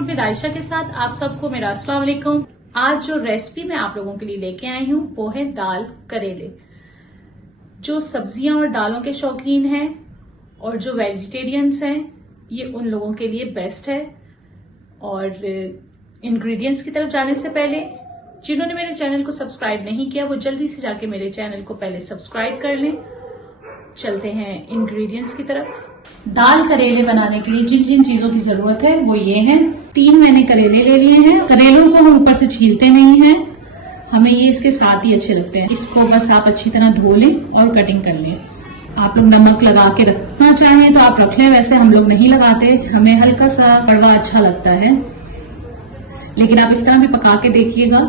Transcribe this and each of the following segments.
Food with Ayesha के साथ आप सबको मेरा अस्सलाम वालेकुम। आज जो रेसिपी मैं आप लोगों के लिए लेके आई हूँ वो है दाल करेले। जो सब्जियां और दालों के शौकीन हैं और जो वेजिटेरियंस हैं ये उन लोगों के लिए बेस्ट है। और इंग्रेडिएंट्स की तरफ जाने से पहले जिन्होंने मेरे चैनल को सब्सक्राइब नहीं किया वो जल्दी से जाके मेरे चैनल को पहले सब्सक्राइब कर लें। चलते हैं इंग्रेडिएंट्स की तरफ। दाल करेले बनाने के लिए जिन जिन चीजों की जरूरत है वो ये है। 3 मैंने करेले ले लिए हैं। करेलों को हम ऊपर से छीलते नहीं हैं, हमें ये इसके साथ ही अच्छे लगते हैं। इसको बस आप अच्छी तरह धो लें और कटिंग कर लें। आप लोग नमक लगा के रखना चाहें तो आप रख लें, वैसे हम लोग नहीं लगाते, हमें हल्का सा कड़वा अच्छा लगता है, लेकिन आप इस तरह भी पका के देखिएगा,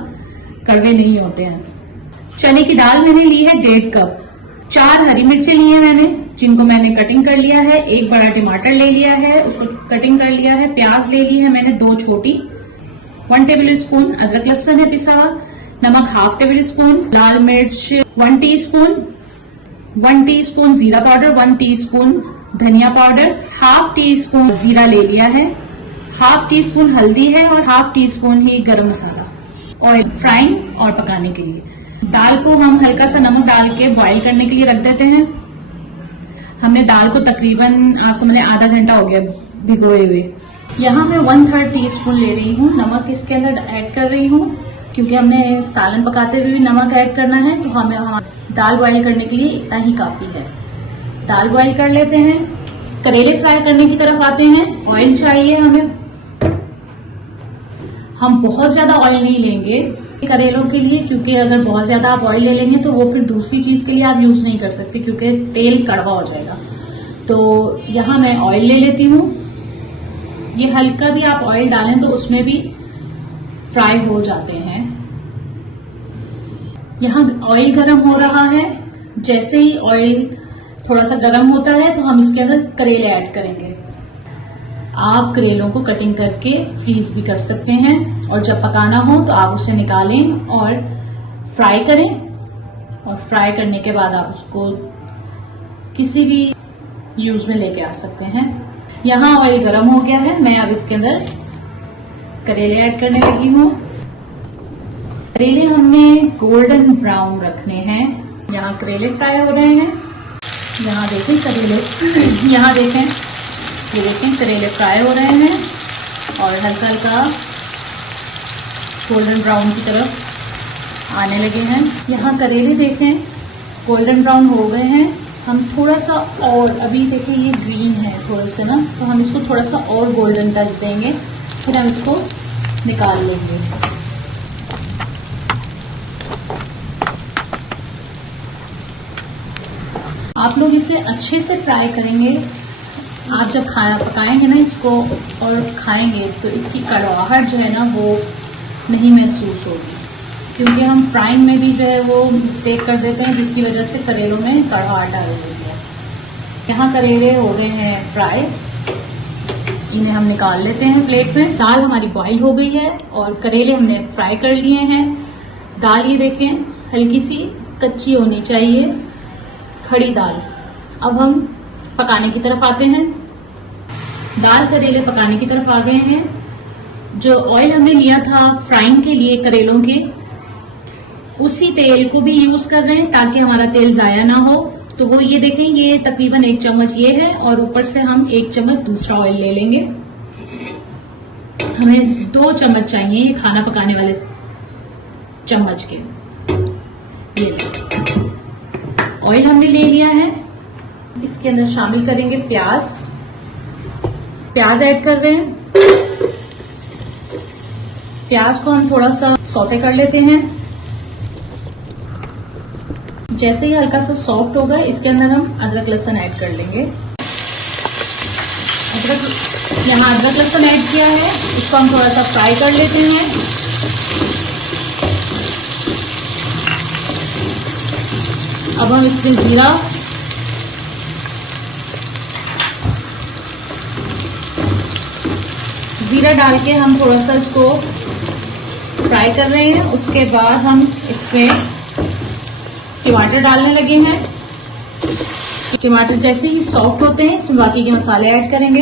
कड़वे नहीं होते हैं। चने की दाल मैंने ली है 1.5 कप। 4 हरी मिर्चें ली है मैंने, जिनको मैंने कटिंग कर लिया है। 1 बड़ा टमाटर ले लिया है, उसको कटिंग कर लिया है। प्याज ले ली है मैंने 2 छोटी। 1 टेबल स्पून अदरक लहसुन है पिसा हुआ। नमक 1/2 टेबल स्पून। लाल मिर्च 1 टीस्पून। 1 टीस्पून जीरा पाउडर। 1 टीस्पून धनिया पाउडर। 1/2 टीस्पून जीरा ले लिया है। 1/2 टीस्पून हल्दी है और 1/2 टीस्पून ही गरम मसाला। ऑयल फ्राइंग और पकाने के लिए। दाल को हम हल्का सा नमक डाल के बॉईल करने के लिए रख देते हैं। हमने दाल को तकरीबन आप समझ लें आधा घंटा हो गया भिगोए हुए। यहाँ मैं 1/3 टीस्पून ले रही हूँ नमक इसके अंदर ऐड कर रही हूँ, क्योंकि हमने सालन पकाते हुए भी नमक ऐड करना है, तो हमें दाल बॉईल करने के लिए इतना ही काफी है। दाल बॉईल कर लेते हैं। करेले फ्राई करने की तरफ आते हैं। ऑयल चाहिए हमें। हम बहुत ज्यादा ऑयल नहीं लेंगे करेलों के लिए, क्योंकि अगर बहुत ज्यादा आप ऑयल ले लेंगे तो वो फिर दूसरी चीज के लिए आप यूज नहीं कर सकते, क्योंकि तेल कड़वा हो जाएगा। तो यहाँ मैं ऑयल ले लेती हूँ। ये हल्का भी आप ऑयल डालें तो उसमें भी फ्राई हो जाते हैं। यहाँ ऑयल गर्म हो रहा है। जैसे ही ऑयल थोड़ा सा गर्म होता है तो हम इसके अंदर करेले ऐड करेंगे। आप करेलों को कटिंग करके फ्रीज भी कर सकते हैं, और जब पकाना हो तो आप उसे निकालें और फ्राई करें। और फ्राई करने के बाद आप उसको किसी भी यूज में लेके आ सकते हैं। यहाँ ऑयल गर्म हो गया है, मैं अब इसके अंदर करेले ऐड करने लगी हूँ। करेले हमने गोल्डन ब्राउन रखने हैं। यहाँ करेले फ्राई हो रहे हैं। यहाँ देखें करेले यहाँ देखें, ये देखें करेले फ्राई हो रहे हैं और हल्का हल्का गोल्डन ब्राउन की तरफ आने लगे हैं। यहाँ करेले देखें गोल्डन ब्राउन हो गए हैं। हम थोड़ा सा और, अभी देखें ये ग्रीन है थोड़े से ना, तो हम इसको थोड़ा सा और गोल्डन टच देंगे, फिर हम इसको निकाल लेंगे। आप लोग इसे अच्छे से फ्राई करेंगे। आप जब खाना पकाएंगे ना इसको और खाएंगे तो इसकी कड़वाहट जो है ना वो नहीं महसूस होगी, क्योंकि हम फ्राइंग में भी जो है वो मिस्टेक कर देते हैं, जिसकी वजह से करेलों में कड़वाहट आ रही है। यहाँ करेले हो गए हैं फ्राई, इन्हें हम निकाल लेते हैं प्लेट में। दाल हमारी बॉईल हो गई है और करेले हमने फ्राई कर लिए हैं। दाल ये देखें हल्की सी कच्ची होनी चाहिए, खड़ी दाल। अब हम पकाने की तरफ आते हैं। दाल करेले पकाने की तरफ आ गए हैं। जो ऑयल हमने लिया था फ्राइंग के लिए करेलों के, उसी तेल को भी यूज कर रहे हैं ताकि हमारा तेल जाया ना हो। तो वो ये देखें, ये तकरीबन 1 चम्मच ये है और ऊपर से हम 1 चम्मच दूसरा ऑयल ले लेंगे। हमें 2 चम्मच चाहिए ये खाना पकाने वाले चम्मच के। ये ऑयल हमने ले लिया है। इसके अंदर शामिल करेंगे प्याज। प्याज ऐड कर रहे हैं। प्याज को हम थोड़ा सा सौते कर लेते हैं। जैसे ही हल्का सा सॉफ्ट होगा इसके अंदर हम अदरक लहसुन ऐड कर लेंगे। यहाँ अदरक लहसुन ऐड किया है, इसको हम थोड़ा सा फ्राई कर लेते हैं। अब हम इसमें जीरा डाल के हम थोड़ा सा इसको फ्राई कर रहे हैं। उसके बाद हम इसमें टमाटर डालने लगे हैं। टमाटर जैसे ही सॉफ्ट होते हैं इसमें बाकी के मसाले ऐड करेंगे।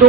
2